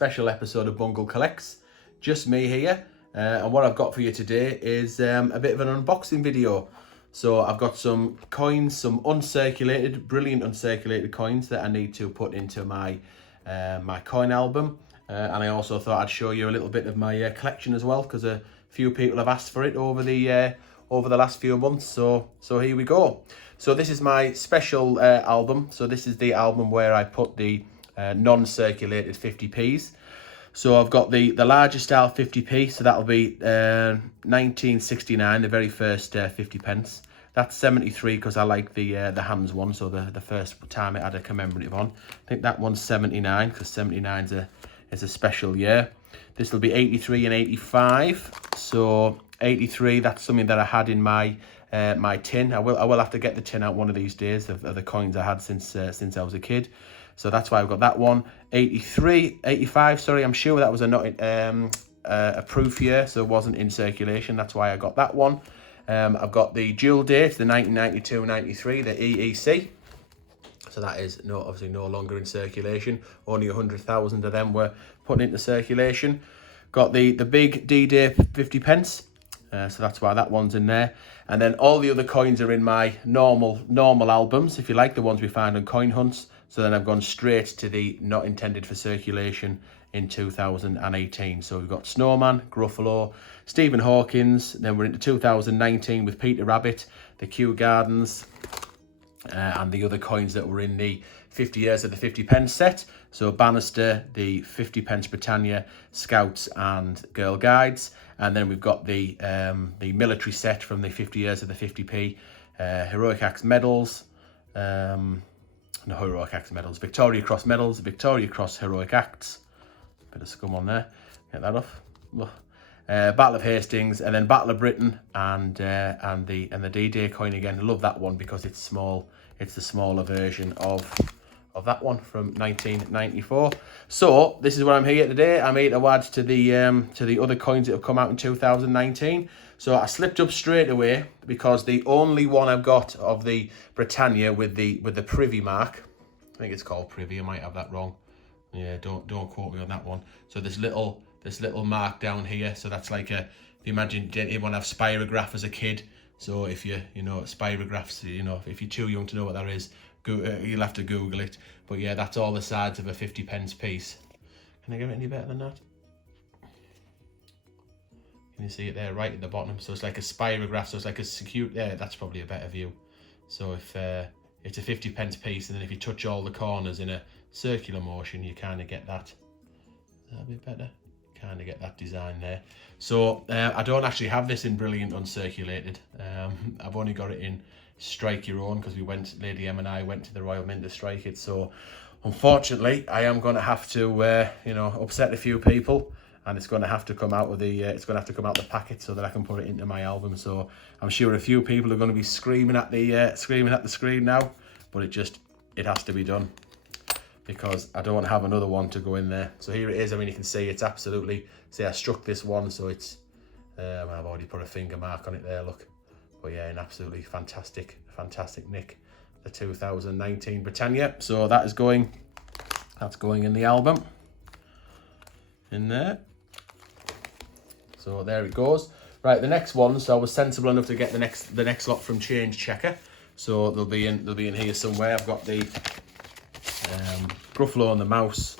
special episode of Bungle Collects. Just me here, and what I've got for you today is a bit of an unboxing video. So I've got some coins, some uncirculated, brilliant uncirculated coins that I need to put into my my coin album, and I also thought I'd show you a little bit of my collection as well, because a few people have asked for it over the last few months. So here we go. So this is my special album. So this is the album where I put the non-circulated 50p's. So I've got the larger style 50p, so that'll be 1969, the very first 50 pence. That's 73 because I like the hands one, so the first time it had a commemorative on. I think that one's 79 because 79 is a special year. This will be 83 and 85. So 83, that's something that I had in my my tin. I will have to get the tin out one of these days of the coins I had since I was a kid. So that's why I've got that one. 85, sorry, I'm sure that was a proof year, so it wasn't in circulation. That's why I got that one. I've got the dual date, the 1992-93, the EEC. So that is obviously no longer in circulation. Only 100,000 of them were put into circulation. Got the big D-Day 50 pence. So that's why that one's in there. And then all the other coins are in my normal albums, if you like, the ones we find on coin hunts. So then I've gone straight to the not intended for circulation in 2018. So we've got Snowman, Gruffalo, Stephen Hawkins. Then we're into 2019 with Peter Rabbit, the Kew Gardens, and the other coins that were in the 50 years of the 50 pence set. So Bannister, the 50 pence Britannia, Scouts and Girl Guides. And then we've got the military set from the 50 years of the 50p, Heroic Acts medals, no, Heroic Acts medals, Victoria Cross medals, Victoria Cross Heroic Acts. Bit of scum on there, get that off. Battle of Hastings, and then Battle of Britain, and the D-Day coin again. I love that one because it's small. It's the smaller version of that one from 1994. So this is what I'm here today. I'm here to add to the other coins that have come out in 2019. So I slipped up straight away because the only one I've got of the Britannia with the privy mark, I think it's called privy, I might have that wrong. Yeah, don't quote me on that one. So this little mark down here, so that's like if you imagine, did anyone have spirograph as a kid? So if spirographs, if you're too young to know what that is, you'll have to Google it. But yeah, that's all the sides of a 50 pence piece. Can I get it any better than that? Can you see it there right at the bottom? So it's like a spirograph, so it's like a secure, yeah, that's probably a better view. So if it's a 50 pence piece, and then if you touch all the corners in a circular motion, you kind of get that. Is that a bit better? Kind of get that design there. So I don't actually have this in brilliant uncirculated. I've only got it in strike your own because Lady M and I went to the Royal Mint to strike it. So unfortunately, I am going to have to upset a few people, and it's going to have to come out of the packet so that I can put it into my album. So I'm sure a few people are going to be screaming at the screen now, but it has to be done, because I don't have another one to go in there. So here it is. I mean, you can see it's absolutely, see I struck this one, so it's, I've already put a finger mark on it there, look. But yeah, an absolutely fantastic nick, the 2019 Britannia. So that's going in the album, in there. So there it goes. Right, the next one, so I was sensible enough to get the next lot from Change Checker. So they'll be in here somewhere. I've got the Gruffalo and the Mouse,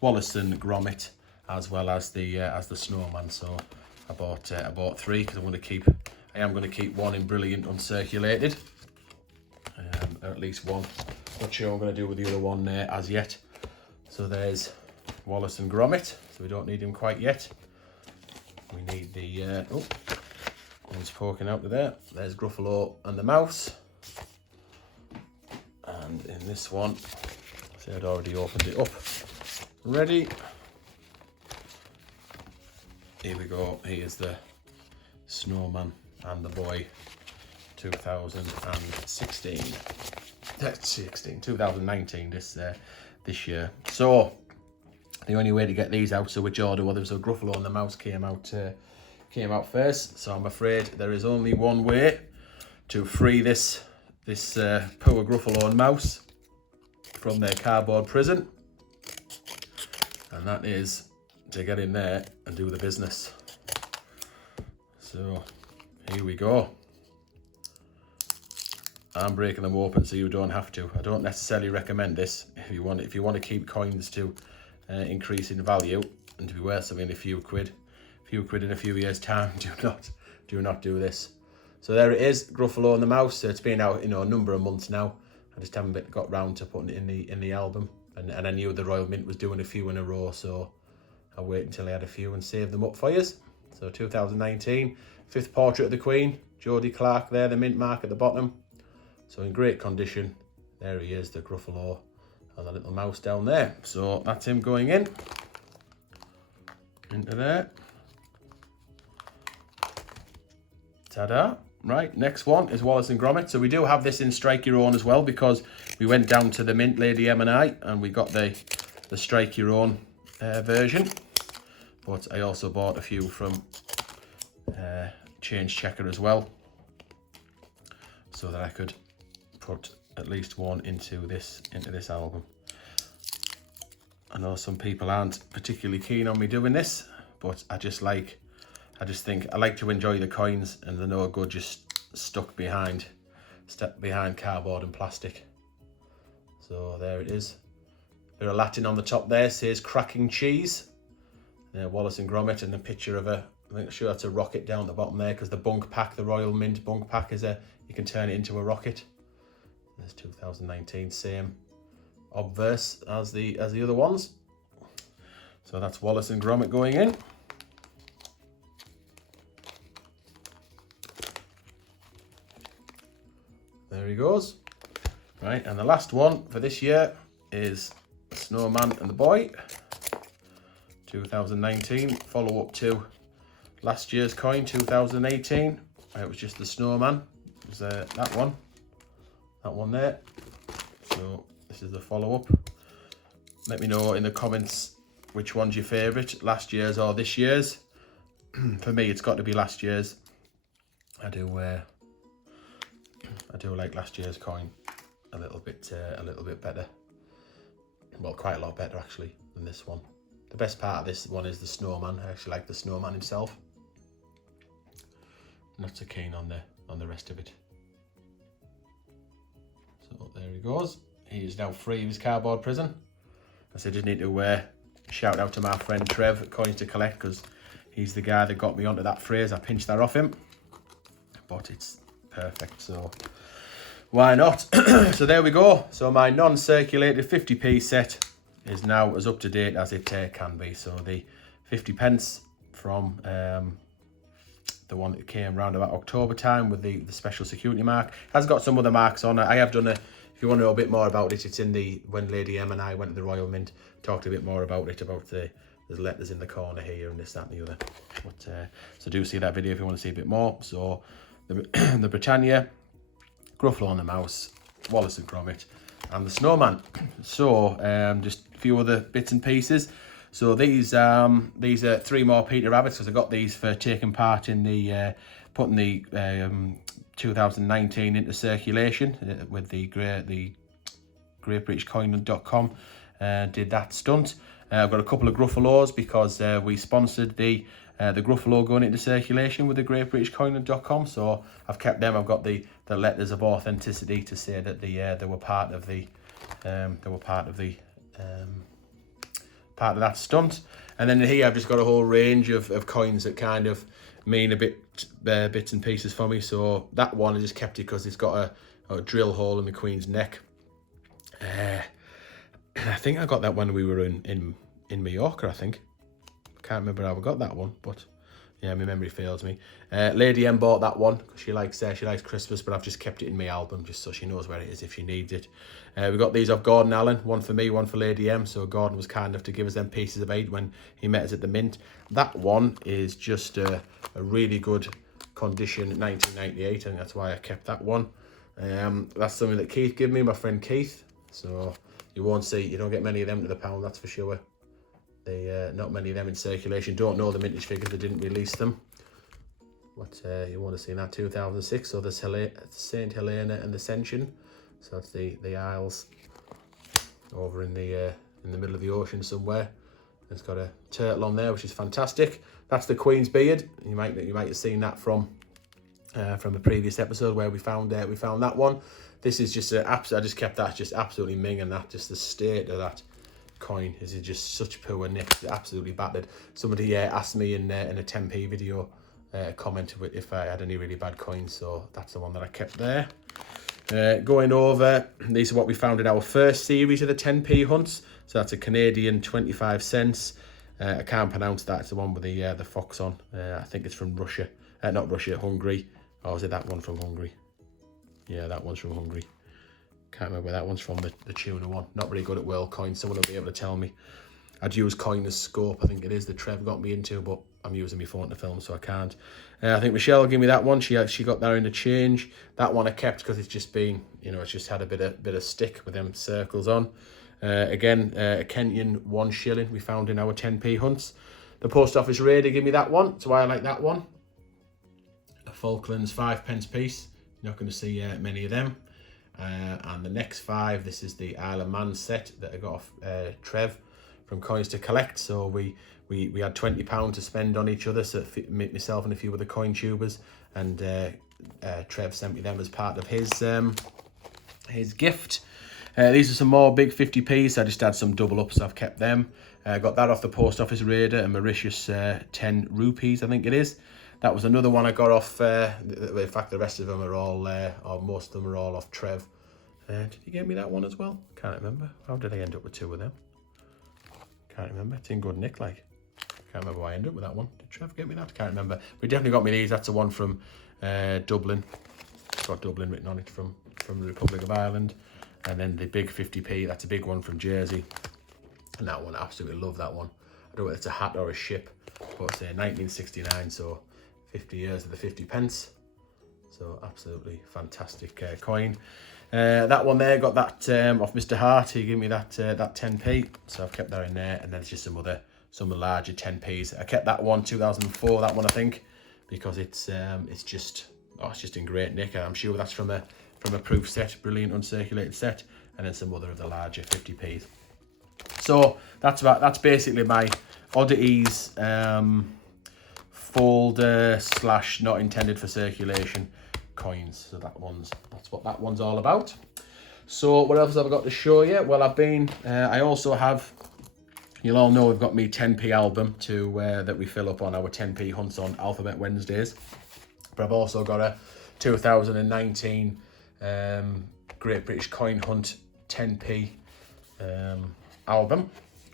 Wallace and Gromit, as well as the Snowman. So I bought three because I am going to keep one in brilliant uncirculated, or at least one. Not sure what I'm going to do with the other one as yet. So there's Wallace and Gromit. So we don't need him quite yet. We need the one's poking out of there. There's Gruffalo and the Mouse, and in this one, see, I'd already opened it up. Ready? Here we go. Here's the Snowman and the Boy 2016. 2019 this year. So the only way to get these out, so which order, whether so Gruffalo and the Mouse came out first. So I'm afraid there is only one way to free this poor Gruffalo and Mouse from their cardboard prison, and And that is to get in there and do the business. So here we go. I'm breaking them open so you don't have to. I don't necessarily recommend this if you want to keep coins to increase in value and to be worth something, a few quid in a few years time. Do not do this. So there it is, Gruffalo and the Mouse. It's been out, a number of months now. I just haven't got round to putting it in the album, and I knew the Royal Mint was doing a few in a row, so I'll wait until I had a few and save them up for you. So 2019, 5th portrait of the Queen, Jodie Clark there, the mint mark at the bottom. So in great condition. There he is, the Gruffalo, and the little mouse down there. So that's him going into there. Ta-da. Right, next one is Wallace and Gromit. So we do have this in Strike Your Own as well, because we went down to the mint, Lady M and I, and we got the Strike Your Own version. But I also bought a few from Change Checker as well, so that I could put at least one into this album. I know some people aren't particularly keen on me doing this, but I just think I like to enjoy the coins, and they're no good just stuck behind cardboard and plastic. So there it is. Bit of Latin on the top there, says cracking cheese. Wallace and Gromit, and a picture of I'm sure that's a rocket down the bottom there, because the BUNC pack, the Royal Mint BUNC pack, you can turn it into a rocket. There's 2019, same obverse as the other ones. So that's Wallace and Gromit going in. There he goes. Right, and the last one for this year is Snowman and the Boy. 2019, follow up to last year's coin, 2018. It was just the Snowman. It was that one there. So this is the follow-up. Let me know in the comments which one's your favourite, last year's or this year's. For me, it's got to be last year's. I do like last year's coin a little bit better. Well, quite a lot better actually than this one. The best part of this one is the Snowman. I actually like the Snowman himself. Not so keen on the rest of it. So there he goes. He is now free of his cardboard prison. I said, just need to shout out to my friend Trev at Coins to Collect, because he's the guy that got me onto that phrase. I pinched that off him, but it's perfect, so why not? So there we go. So my non-circulated 50p set is now as up to date as it can be. So the 50 pence from the one that came around about October time with the special security mark. Has got some other marks on it. I have done if you want to know a bit more about it, it's in when Lady M and I went to the Royal Mint, talked a bit more about it, about there's letters in the corner here and this, that and the other. But so do see that video if you want to see a bit more. So the Britannia, Gruffalo and the Mouse, Wallace and Gromit, and the Snowman. So just a few other bits and pieces. So these are 3 more Peter Rabbits, because I got these for taking part in the putting the 2019 into circulation with the GreatBritishCoin.com. Did that stunt. I've got a couple of Gruffalos because we sponsored the Gruffalo going into circulation with the GreatBritishCoin.com. So I've kept them. I've got the letters of authenticity to say that they were part of that stunt. And then here I've just got a whole range of coins that kind of mean a bit bits and pieces for me. So that one I just kept it because it's got a drill hole in the Queen's neck. I think I got that when we were in Mallorca, I think. I can't remember how I got that one, but yeah, my memory fails me. Lady M bought that one because she likes Christmas, but I've just kept it in my album just so she knows where it is if she needs it. We got these off Gordon Allen, one for me, one for Lady M. So Gordon was kind enough to give us them pieces of 8 when he met us at the Mint. That one is just a really good condition, 1998. I think that's why I kept that one. That's something that Keith gave me, my friend Keith. So you don't get many of them to the pound, that's for sure. Not many of them in circulation. Don't know the mintage figures, they didn't release them. What you want to see in that 2006? So there's Saint Helena and the Ascension. So that's the Isles over in the middle of the ocean somewhere. It's got a turtle on there, which is fantastic. That's the Queen's beard. You might have seen that from a previous episode where we found that one. This is just I just kept that just absolutely minging. That just the state of that coin is just such poor nick, absolutely battered. Somebody asked me in a 10p video, commented if I had any really bad coins, so that's the one that I kept there. Going over, these are what we found in our first series of the 10p hunts. So that's a Canadian 25 cents. I can't pronounce that. It's the one with the fox on. I think it's from Russia. Not Russia, Hungary. Or is it that one from Hungary? Yeah, that one's from Hungary. Can't remember where that one's from, the tuna one. Not very good at world coins. Someone will be able to tell me. I'd use coin as scope. I think it is the Trev got me into, but I'm using my phone to film, so I can't. I think Michelle gave me that one. She got that in the change. That one I kept because it's just been, it's just had a bit of stick with them circles on. Again, a Kenyan 1 shilling we found in our 10p hunts. The post office raider gave me that one, so I like that one. A Falklands 5p piece. You're not going to see many of them. And the next 5, this is the Isle of Man set that I got off Trev from Coins to Collect. So we had £20 to spend on each other, so myself and a few other coin tubers, and Trev sent me them as part of his gift. These are some more big 50p's. I just had some double ups, so I've kept them. Got that off the post office raider, a Mauritius 10 rupees, I think it is. That was another one I got off. In fact, the rest of them are all, or most of them are all off Trev. Did you get me that one as well? Can't remember. How did I end up with 2 of them? Can't remember. It's in good nick, like. Can't remember why I ended up with that one. Did Trev get me that? Can't remember. But he definitely got me these. That's the one from Dublin. It's got Dublin written on it from the Republic of Ireland. And then the big 50p, that's a big one from Jersey. And that one, I absolutely love that one. I don't know whether it's a hat or a ship, but it's 1969, so 50 years of the 50p. So absolutely fantastic coin. That one there, got that off Mr. Hart. He gave me that 10p, so I've kept that in there. And then there's just some of the larger 10p's. I kept that one 2004, that one I think, because it's just in great nick. I'm sure that's from a proof set, brilliant uncirculated set, and then some other of the larger 50p's. So that's basically my oddities, folder / not intended for circulation coins. So that's what that one's all about. So what else have I got to show you? Well, I also have, you'll all know we've got me 10p album that we fill up on our 10p hunts on Alphabet Wednesdays. But I've also got a 2019 Great British Coin Hunt 10p album.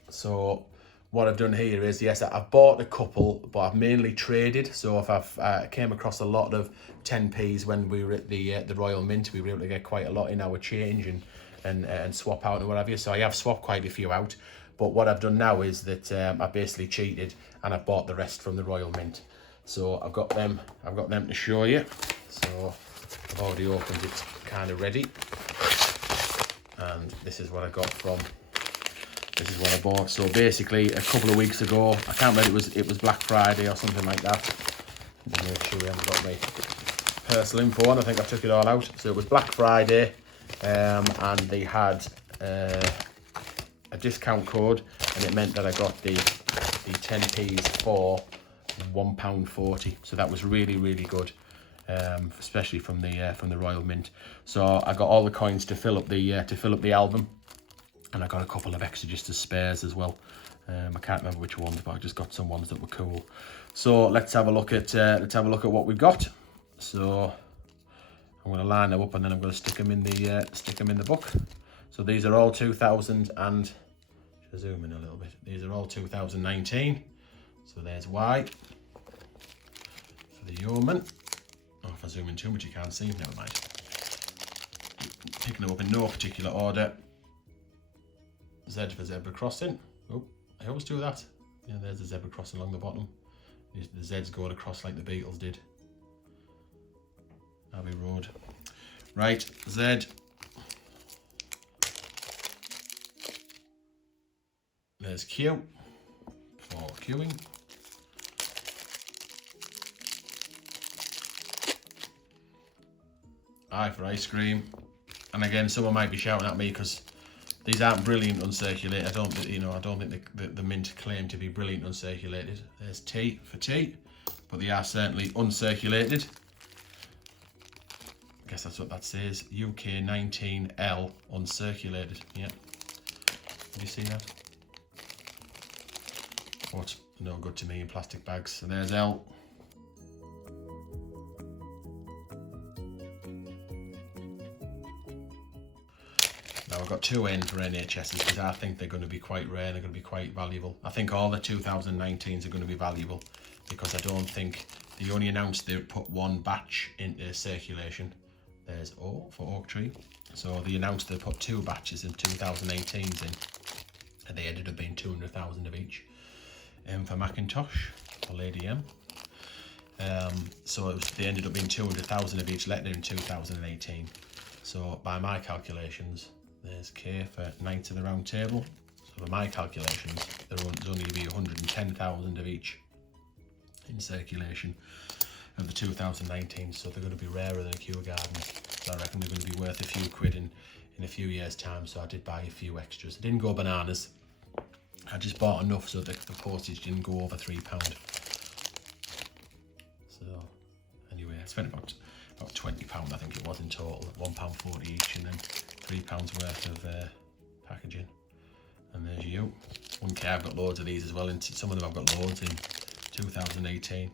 So what I've done here is, yes, I've bought a couple, but I've mainly traded. So if I've came across a lot of 10p's when we were at the Royal Mint, we were able to get quite a lot in our change and swap out and what have you. So I have swapped quite a few out. But what I've done now is that I basically cheated and I've bought the rest from the Royal Mint. So I've got them to show you. So I've already opened it, kind of ready. And this is what I got from. This is what I bought. So basically, a couple of weeks ago, I can't remember, it was Black Friday or something like that. Let me make sure we haven't got my personal info on. I think I took it all out. So it was Black Friday, and they had a discount code, and it meant that I got the 10p's for £1.40. So that was really, really good, especially from the Royal Mint. So I got all the coins to fill up the album. And I got a couple of extra just as spares as well. I can't remember which ones, but I just got some ones that were cool. So let's have a look at what we've got. So I'm going to line them up and then I'm going to stick them in the book. So these are all 2000 and should I zoom in a little bit? These are all 2019. So there's Y for the Yeoman. Oh, if I zoom in too much, you can't see. Never mind. Picking them up in no particular order. Z for zebra crossing. Oh, I always do that. Yeah, there's the zebra crossing along the bottom. The Z's going across like the Beatles did. Abbey Road. Right, Z. There's Q for queuing. I for ice cream. And again, someone might be shouting at me because These aren't brilliant uncirculated. I don't think the mint claim to be brilliant uncirculated. There's T for T, but they are certainly uncirculated. I guess that's what that says. UK 19L uncirculated. Yeah. Have you seen that? What? No good to me in plastic bags. So there's L. Now I've got two N for NHSs because I think they're going to be quite rare and they're going to be quite valuable. I think all the 2019s are going to be valuable because I don't think they only announced they put one batch into circulation. There's O for oak tree. So they announced they put two batches in 2018s in, and they ended up being 200,000 of each. M for Macintosh, for Lady M. So they ended up being 200,000 of each letter in 2018. So by my calculations, there's K for Knights of the Round Table. So by my calculations, there's only going to be 110,000 of each in circulation of the 2019. So they're going to be rarer than a Kew Garden. So I reckon they're going to be worth a few quid in a few years' time. So I did buy a few extras. I didn't go bananas. I just bought enough so that the postage didn't go over £3. So anyway, I spent about £20, I think it was in total, £1.40 each, and then £3 worth of packaging. And there's you. 1K, I've got loads of these as well, and some of them I've got loads in 2018.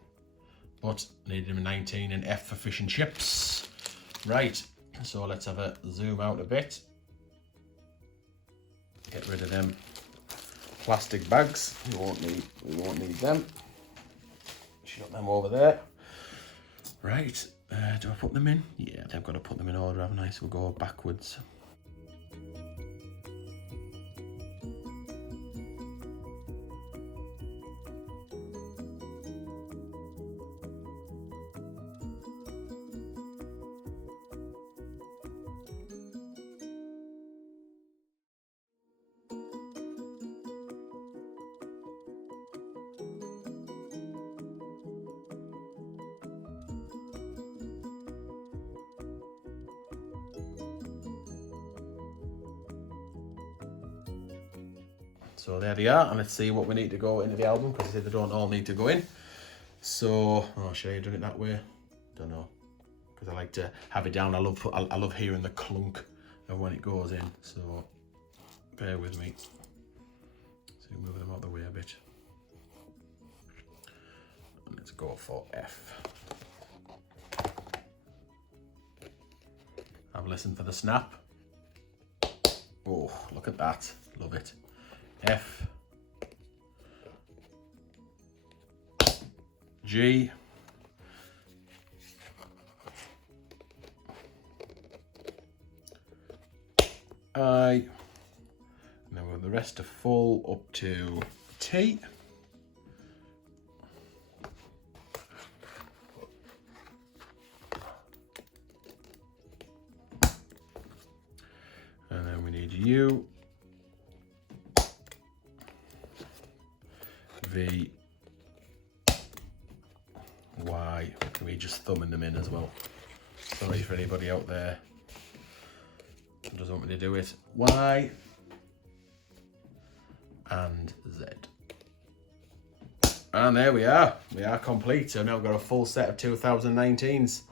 But needed them in 19, and F for fish and chips. Right, so let's have a zoom out a bit. Get rid of them plastic bags. We won't need them. Shut them over there. Right, do I put them in? Yeah, I've got to put them in order, haven't I? So we'll go backwards. So there they are, and let's see what we need to go into the album, because I said they don't all need to go in. So, should I have done it that way? Don't know, because I like to have it down. I love hearing the clunk of when it goes in. So bear with me. So move them out the way a bit. And let's go for F. Have a listen for the snap. Oh, look at that. Love it. F, G, I, and then we'll have the rest to full up to T. And then we need U, V, Y. Can we just thumbing them in as well? Sorry for anybody out there who doesn't want me to do it. Y and Z. And there we are. We are complete. So now we've got a full set of 2019s.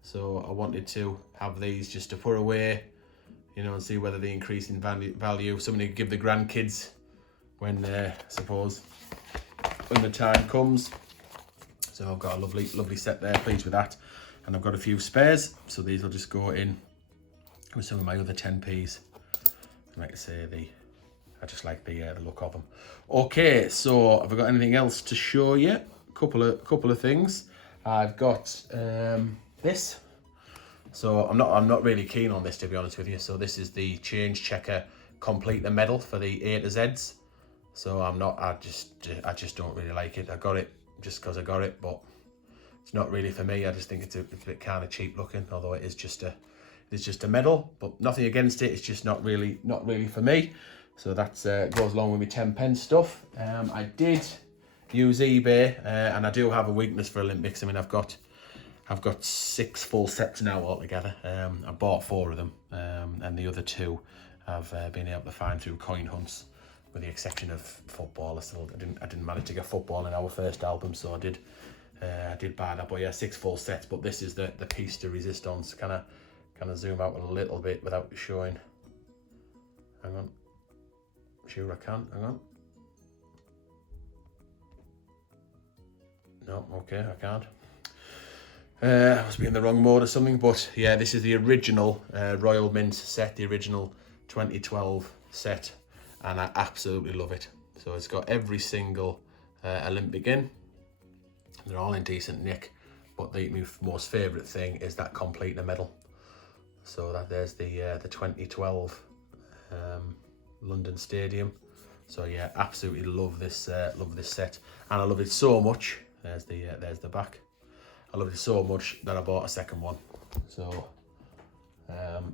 So I wanted to have these just to put away, and see whether they increase in value. Somebody give the grandkids when, suppose, when the time comes. So I've got a lovely set there, pleased with that. And I've got a few spares, so these will just go in with some of my other 10p's. Like I say, I just like the look of them. Okay, so have I got anything else to show you? Couple of things. I've got this. So I'm not really keen on this, to be honest with you. So this is the change checker complete the medal for the A to Z's. So I just don't really like it. I got it just because I got it, but it's not really for me. I just think it's a bit kind of cheap looking, although it is just a medal, but nothing against it. It's just not really for me. So that goes along with my 10p stuff. I did use eBay, and I do have a weakness for Olympics. I mean, I've got 6 full sets now altogether. I bought 4 of them, and the other 2 I've been able to find through coin hunts, with the exception of football. I didn't manage to get football in our first album, so I did buy that. But yeah, 6 full sets. But this is the piece de resistance. Can I zoom out a little bit without showing? Hang on. Sure I can. Hang on. No, okay, I can't. I must be in the wrong mode or something, but yeah, this is the original Royal Mint set, the original 2012 set, and I absolutely love it. So it's got every single Olympic in. They're all in decent nick, but my most favourite thing is that complete the medal. So there's the 2012 London Stadium. So yeah, absolutely love this set, and I love it so much. There's the back. I loved it so much that I bought a second one. So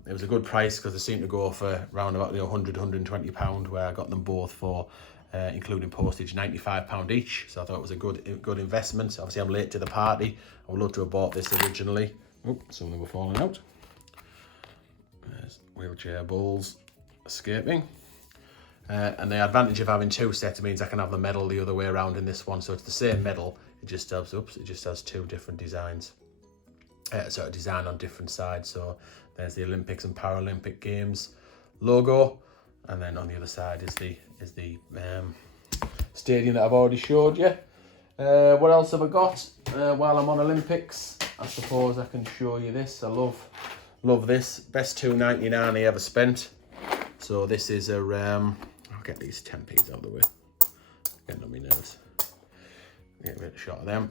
it was a good price because they seemed to go for around about £100–120, where I got them both for, including postage, £95 each. So I thought it was a good investment. Obviously, I'm late to the party. I would love to have bought this originally. Oh, some of them were falling out. There's wheelchair balls escaping. And the advantage of having 2 sets means I can have the medal the other way around in this one. So it's the same medal. It just has 2 different designs. Sort of design on different sides. So there's the Olympics and Paralympic Games logo, and then on the other side is the stadium that I've already showed you. What else have I got? While I'm on Olympics, I suppose I can show you this. I love this. Best £2.99 I ever spent. So this is I'll get these 10p's out of the way. Getting on my nerves. Get a shot of them.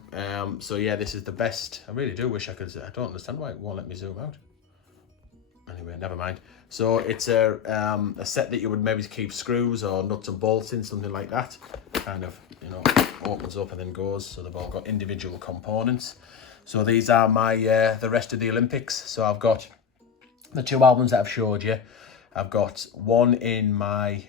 So yeah, this is the best. I really do wish I could. I don't understand why it won't let me zoom out. Anyway, never mind. So it's a set that you would maybe keep screws or nuts and bolts in, something like that. Kind of, opens up and then goes. So they've all got individual components. So these are my the rest of the Olympics. So I've got the 2 albums that I've showed you. I've got one in my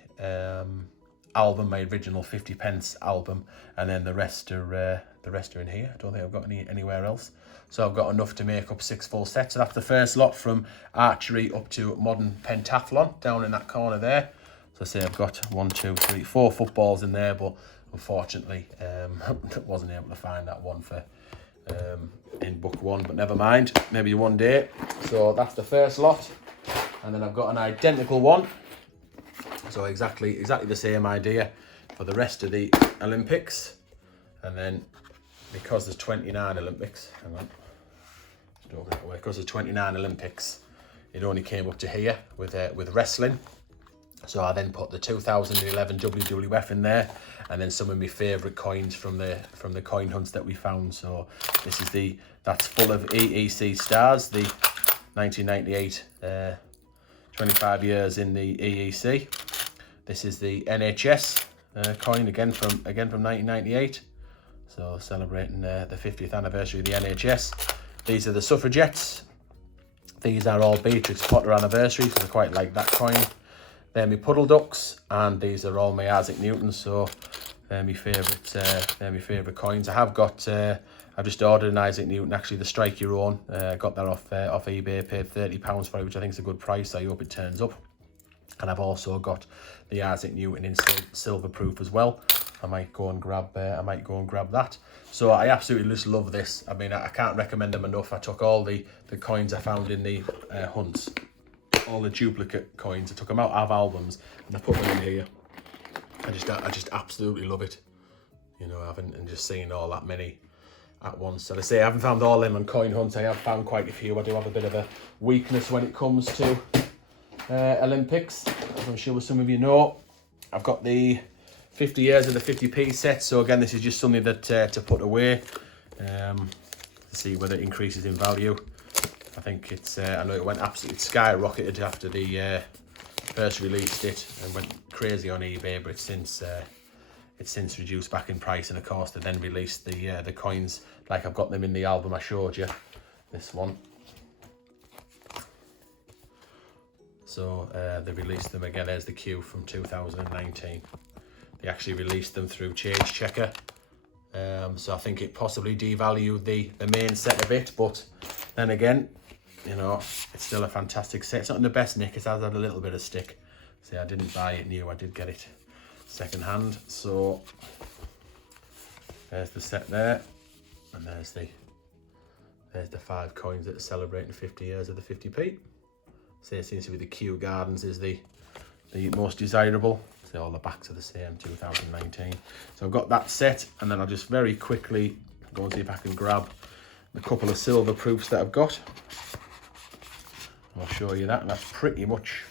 album, my original 50p album, and then the rest are in here. I don't think I've got anywhere else. So I've got enough to make up 6 full sets. So that's the first lot, from archery up to modern pentathlon, down in that corner there. So I say I've got 4 footballs in there, but unfortunately wasn't able to find that one for in book 1, but never mind, maybe one day. So that's the first lot, and then I've got an identical one. So exactly the same idea for the rest of the Olympics. And then because there's 29 Olympics, hang on, just open it away. Because there's 29 Olympics, it only came up to here with wrestling. So I then put the 2011 WWF in there, and then some of my favourite coins from the coin hunts that we found. So this is that's full of EEC stars, the 1998 25 years in the EEC. This is the NHS coin again from 1998. So celebrating the 50th anniversary of the NHS. These are the suffragettes. These are all Beatrix Potter anniversaries, so I quite like that coin. They're my puddle ducks, and these are all my Isaac Newtons. So they're my favourite coins. I have got. I've just ordered an Isaac Newton, actually the Strike Your Own. Got that off eBay. Paid £30 for it, which I think is a good price. I hope it turns up. And I've also got the Isaac Newton in silver proof as well. I might go and grab that. So I absolutely just love this. I mean, I can't recommend them enough. I took all the coins I found in the hunts, all the duplicate coins. I took them out of albums and I put them in here. I just absolutely love it. And just seeing all that many at once. So I say I haven't found all them on coin hunts. I have found quite a few. I do have a bit of a weakness when it comes to Olympics, as I'm sure some of you know. I've got the 50 years of the 50p set. So again, this is just something that to put away, to see whether it increases in value. I think it's. I know it went absolutely skyrocketed after the first released it and went crazy on eBay, but it's since reduced back in price. And of course, they then released the coins like I've got them in the album I showed you. This one. So they released them again. There's the queue from 2019. They actually released them through Change Checker. So I think it possibly devalued the main set a bit, but then again, it's still a fantastic set. It's not in the best nick. It has had a little bit of stick, See, I didn't buy it new, I did get it second hand. So there's the set there, and there's the 5 coins that are celebrating 50 years of the 50p. So it seems to be the Kew Gardens is the most desirable. So all the backs are the same, 2019. So I've got that set, and then I'll just very quickly go and see if I can grab a couple of silver proofs that I've got. I'll show you that, and that's pretty much,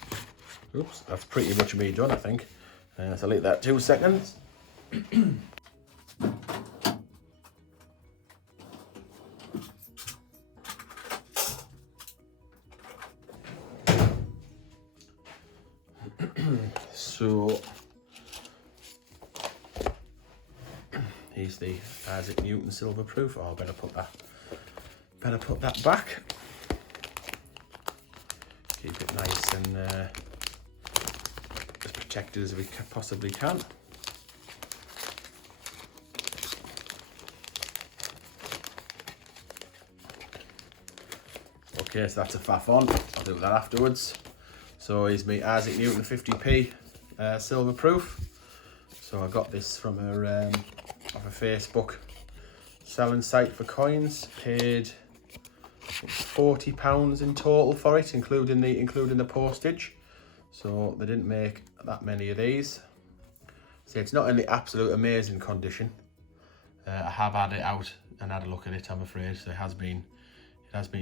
that's pretty much me done, I think. So I'll leave that 2 seconds. So here's the Isaac Newton silver proof. Oh, I better put that back. Keep it nice and as protected as we possibly can. Okay, so that's a faff on. I'll do that afterwards. So here's me Isaac Newton 50p silver proof. So I got this from off a Facebook selling site for coins. Paid £40 in total for it, including the postage. So they didn't make that many of these. So it's not in the absolute amazing condition. I have had it out and had a look at it, I'm afraid. So it has been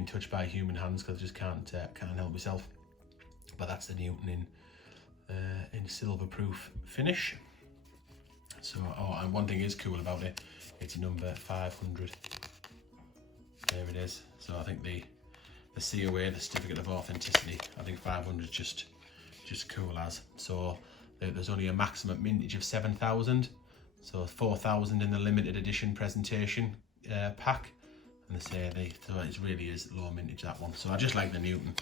touched by human hands, because I just can't help myself. But that's the Newton in silver proof finish. So, and one thing is cool about it, it's number 500. There it is. So I think the COA, the certificate of authenticity, I think 500 is just cool as. So there's only a maximum mintage of 7,000. So 4,000 in the limited edition presentation pack. And they say so it really is low mintage, that one. So I just like the Newton.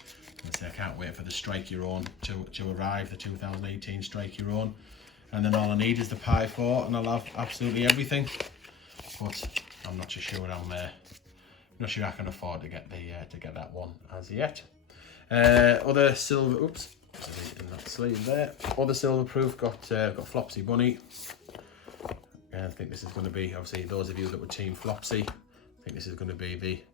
And I say I can't wait for the Strike Your Own to arrive, the 2018 Strike Your Own. And then all I need is the Pi 4, and I'll have absolutely everything. But I'm not too sure I'm not sure I can afford to get that one as yet. Other silver, oops, in that sleeve there. Other silver proof got Flopsy Bunny. I think this is going to be, obviously, those of you that were Team Flopsy, I think this is going to be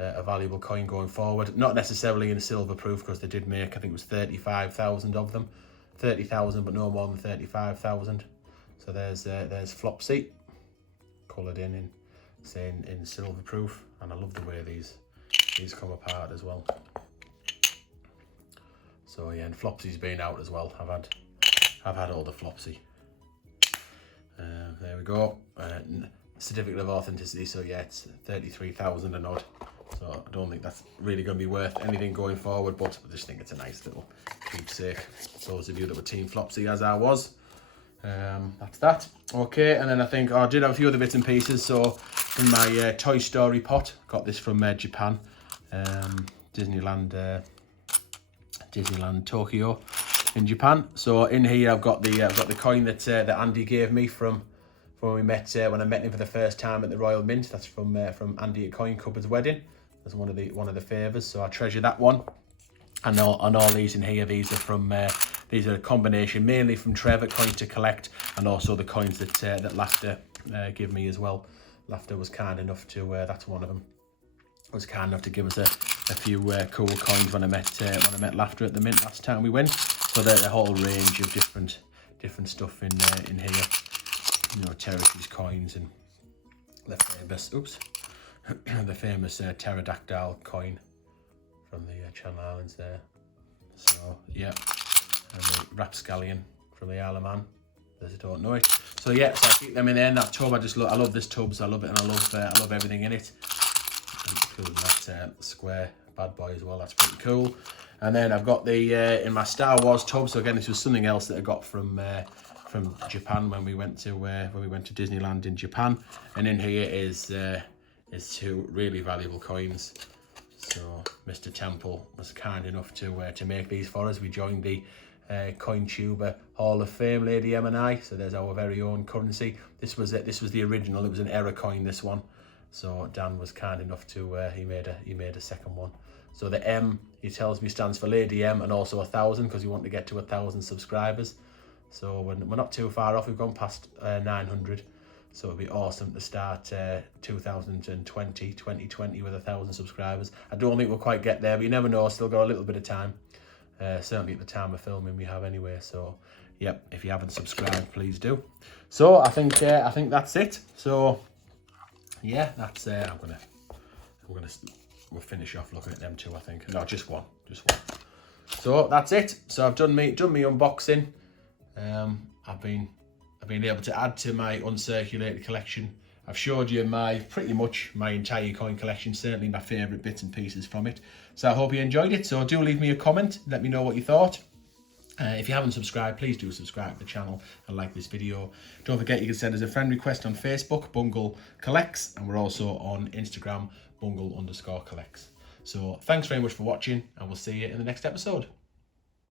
a valuable coin going forward. Not necessarily in silver proof, because they did make, I think it was 35,000 of them. 30,000, but no more than 35,000. So there's Flopsy, coloured in silver proof, and I love the way these come apart as well. So yeah, and Flopsy's been out as well. I've had all the Flopsy. There we go. Certificate of authenticity. So yeah, it's 33,000 and odd. So I don't think that's really going to be worth anything going forward, but I just think it's a nice little keepsake. Those of you that were Team Flopsy, as I was, that's that. Okay, and then I think I did have a few other bits and pieces. So in my Toy Story pot, got this from Japan, Disneyland Tokyo in Japan. So in here I've got the coin that Andy gave me from when I met him for the first time at the Royal Mint. That's from Andy at Coin Cupboard's wedding. That's one of the favours. So I treasure that one. And all these in here, these are a combination mainly from Trevor Coin to Collect, and also the coins that Laughter give me as well. Laughter was kind enough to that's one of them. Was kind enough to give us a few cool coins when I met Laughter at the Mint last time we went. So there's a whole range of different stuff in here. You know, Territories coins and the famous pterodactyl coin from the Channel Islands there. So yeah, and the rapscallion from the Isle of Man, those who don't know it. So yeah, so I keep them in there in that tub. I love this tub, so I love it, and I love everything in it. Including that square bad boy as well. That's pretty cool. And then I've got the in my Star Wars tub. So again, this was something else that I got from Japan when we went to Disneyland in Japan. And in here is 2 really valuable coins. So Mr. Temple was kind enough to make these for us. We joined the CoinTuber Hall of Fame, Lady M and I. So there's our very own currency. This was the original. It was an error coin, this one. So Dan was kind enough to he made a second one So the M, he tells me, stands for Lady M, and also 1,000 because we want to get to 1,000 subscribers. So we're not too far off. We've gone past 900. So it'd be awesome to start 2020 with 1,000 subscribers. I don't think we'll quite get there, but you never know. Still got a little bit of time. Certainly at the time of filming we have anyway. So yep, if you haven't subscribed, please do. So I think that's it. So yeah, that's we'll finish off looking at them two. I think no, just one. So that's it. So I've done me unboxing. I've been able to add to my uncirculated collection. I've showed you pretty much my entire coin collection, certainly my favourite bits and pieces from it. So I hope you enjoyed it. So do leave me a comment, let me know what you thought. If you haven't subscribed, please do subscribe to the channel and like this video. Don't forget you can send us a friend request on Facebook, Bungle Collects, and we're also on Instagram, Bungle_collects. So thanks very much for watching, and we'll see you in the next episode.